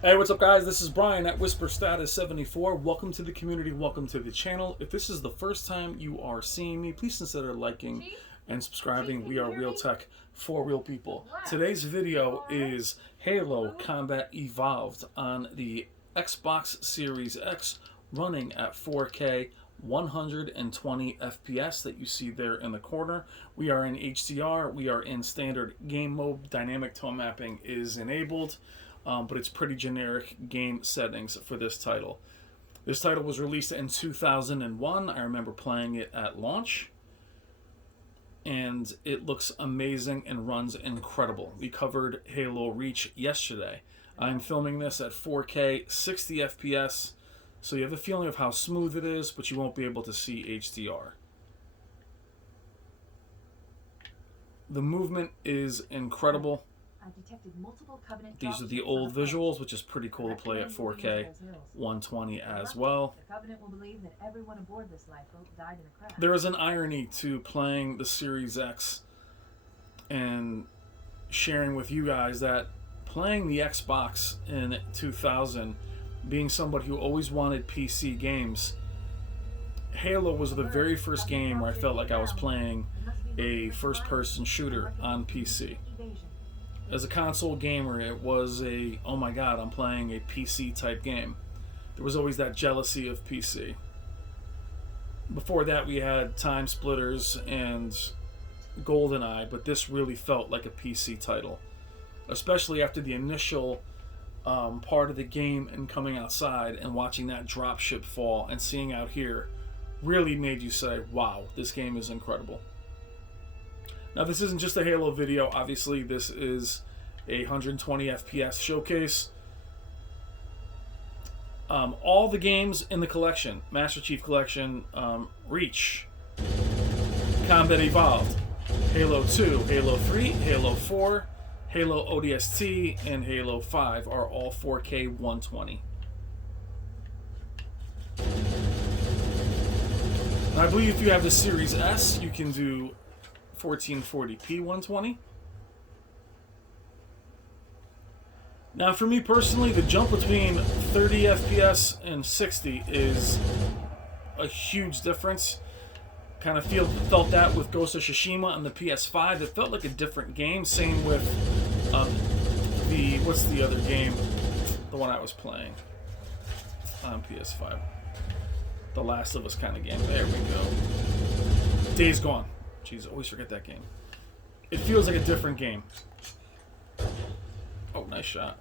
Hey, what's up, guys? This is Brian at WhisperStatus74. Welcome to the community. Welcome to the channel. If this is the first time you are seeing me, please consider liking and subscribing. We are Real Tech for Real People. Today's video is Halo Combat Evolved on the Xbox Series X, running at 4K 120 FPS that you see there in the corner. We are in HDR. We are in standard game mode. Dynamic tone mapping is enabled. But it's pretty generic game settings for this title. This title was released in 2001. I remember playing it at launch, and it looks amazing and runs incredible. We covered Halo Reach yesterday. I'm filming this at 4K 60 FPS, so you have a feeling of how smooth it is, but you won't be able to see HDR. The movement is incredible. These are the old visuals, which is pretty cool to play at 4K 120 as well. There is an irony to playing the Series X and sharing with you guys that playing the Xbox in 2000, being somebody who always wanted PC games, Halo was the very first game where I felt like I was playing a first-person shooter on PC. As a console gamer, it was a, oh my god, I'm playing a PC type game. There was always that jealousy of PC. Before that, we had Time Splitters and GoldenEye, but this really felt like a PC title. Especially after the initial part of the game and coming outside and watching that dropship fall and seeing out here really made you say, wow, this game is incredible. Now, this isn't just a Halo video. Obviously, this is a 120 FPS showcase. All the games in the collection, Master Chief Collection, Reach, Combat Evolved, Halo 2, Halo 3, Halo 4, Halo ODST, and Halo 5 are all 4K 120. And I believe if you have the Series S, you can do 1440p 120. Now, for me personally, the jump between 30 FPS and 60 is a huge difference. Kind of felt that with Ghost of Tsushima on the PS5. It felt like a different game. Same with what's the other game? The one I was playing on PS5. The Last of Us kind of game. There we go. Days Gone. Jeez, I always forget that game. It feels like a different game. Oh, nice shot.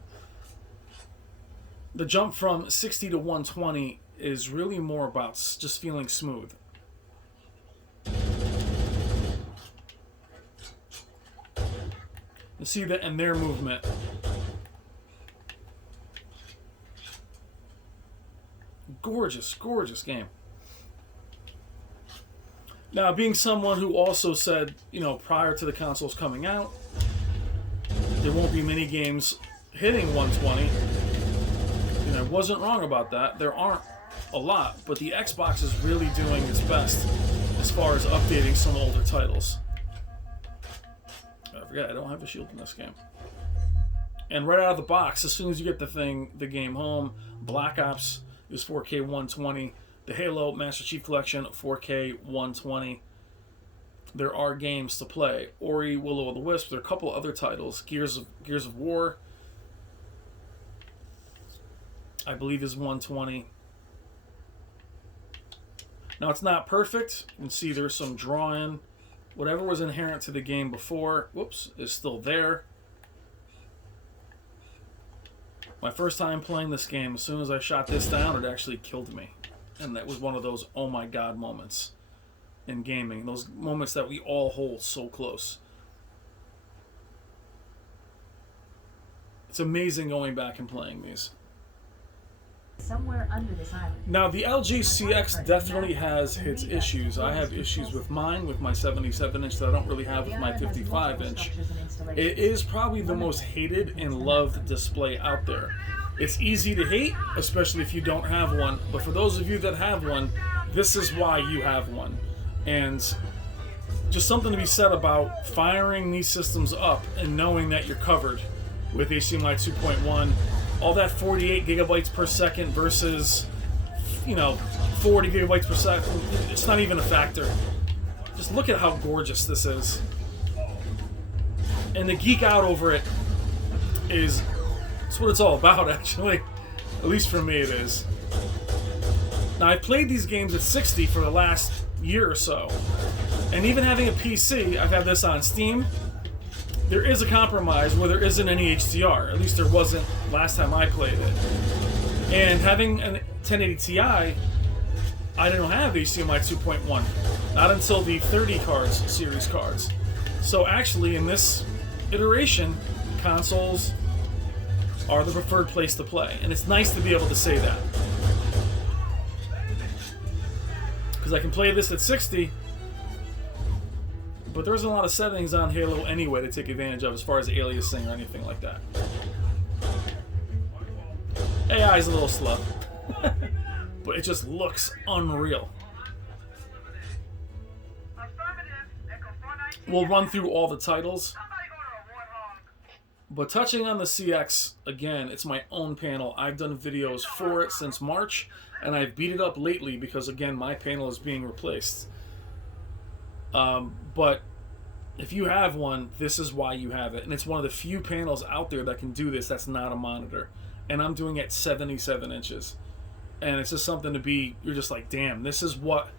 The jump from 60 to 120 is really more about just feeling smooth. You see that in their movement. Gorgeous, gorgeous game. Now, being someone who also said, you know, prior to the consoles coming out, there won't be many games hitting 120. And I wasn't wrong about that. There aren't a lot, but the Xbox is really doing its best as far as updating some older titles. I forget, I don't have a shield in this game. And right out of the box, as soon as you get the game home, Black Ops is 4K 120. The Halo Master Chief Collection, 4K 120. There are games to play. Ori, Will o' the Wisp. There are a couple other titles. Gears of War, I believe, is 120. Now, it's not perfect. You can see there's some draw-in. Whatever was inherent to the game before, whoops, is still there. My first time playing this game, as soon as I shot this down, it actually killed me. And that was one of those oh my god moments in gaming. Those moments that we all hold so close. It's amazing going back and playing these. Somewhere under this island. Now, the LGCX definitely has its issues. I have issues with mine, with my 77-inch that I don't really have with my 55-inch. It is probably the most hated and loved display out there. It's easy to hate, especially if you don't have one, but for those of you that have one, this is why you have one. And just something to be said about firing these systems up and knowing that you're covered with HDMI 2.1 all that 48 gigabytes per second versus, 40 gigabytes per second. It's not even a factor. Just look at how gorgeous this is. And the geek out over it is, it's what it's all about, actually. At least for me it is. Now, I've played these games at 60 for the last year or so. And even having a PC, I've had this on Steam, there is a compromise where there isn't any HDR. At least there wasn't last time I played it. And having a 1080 Ti, I didn't have HDMI 2.1. Not until the 30 cards, series cards. So actually, in this iteration, consoles are the preferred place to play. And it's nice to be able to say that. Because I can play this at 60, but there isn't a lot of settings on Halo anyway to take advantage of as far as aliasing or anything like that. AI is a little slow, but it just looks unreal. We'll run through all the titles, but touching on the CX, again, it's my own panel. I've done videos for it since March, and I've beat it up lately because, again, my panel is being replaced. But if you have one, this is why you have it. And it's one of the few panels out there that can do this that's not a monitor. And I'm doing it 77 inches. And it's just something to be, you're just like, damn, this is what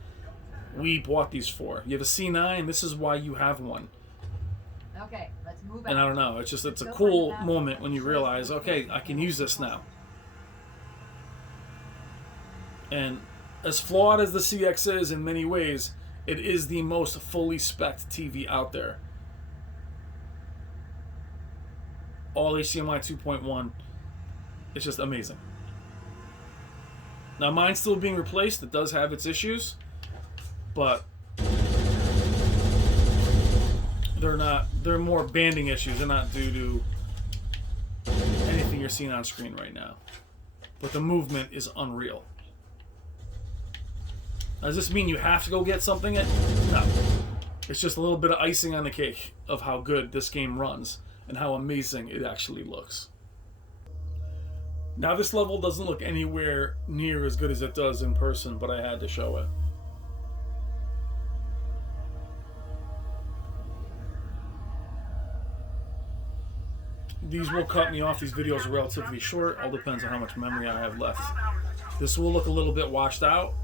we bought these for. You have a C9, this is why you have one. Okay, let's move on. And I don't know, it's a cool moment when you realize, okay, I can use this now. And as flawed as the CX is in many ways, it is the most fully spec'd TV out there. All HDMI 2.1. It's just amazing. Now mine's still being replaced. It does have its issues, but they're more banding issues. They're not due to anything you're seeing on screen right now. But the movement is unreal. Does this mean you have to go get something? No. It's just a little bit of icing on the cake of how good this game runs and how amazing it actually looks. Now this level doesn't look anywhere near as good as it does in person, but I had to show it. These will cut me off. These videos are relatively short. All depends on how much memory I have left. This will look a little bit washed out,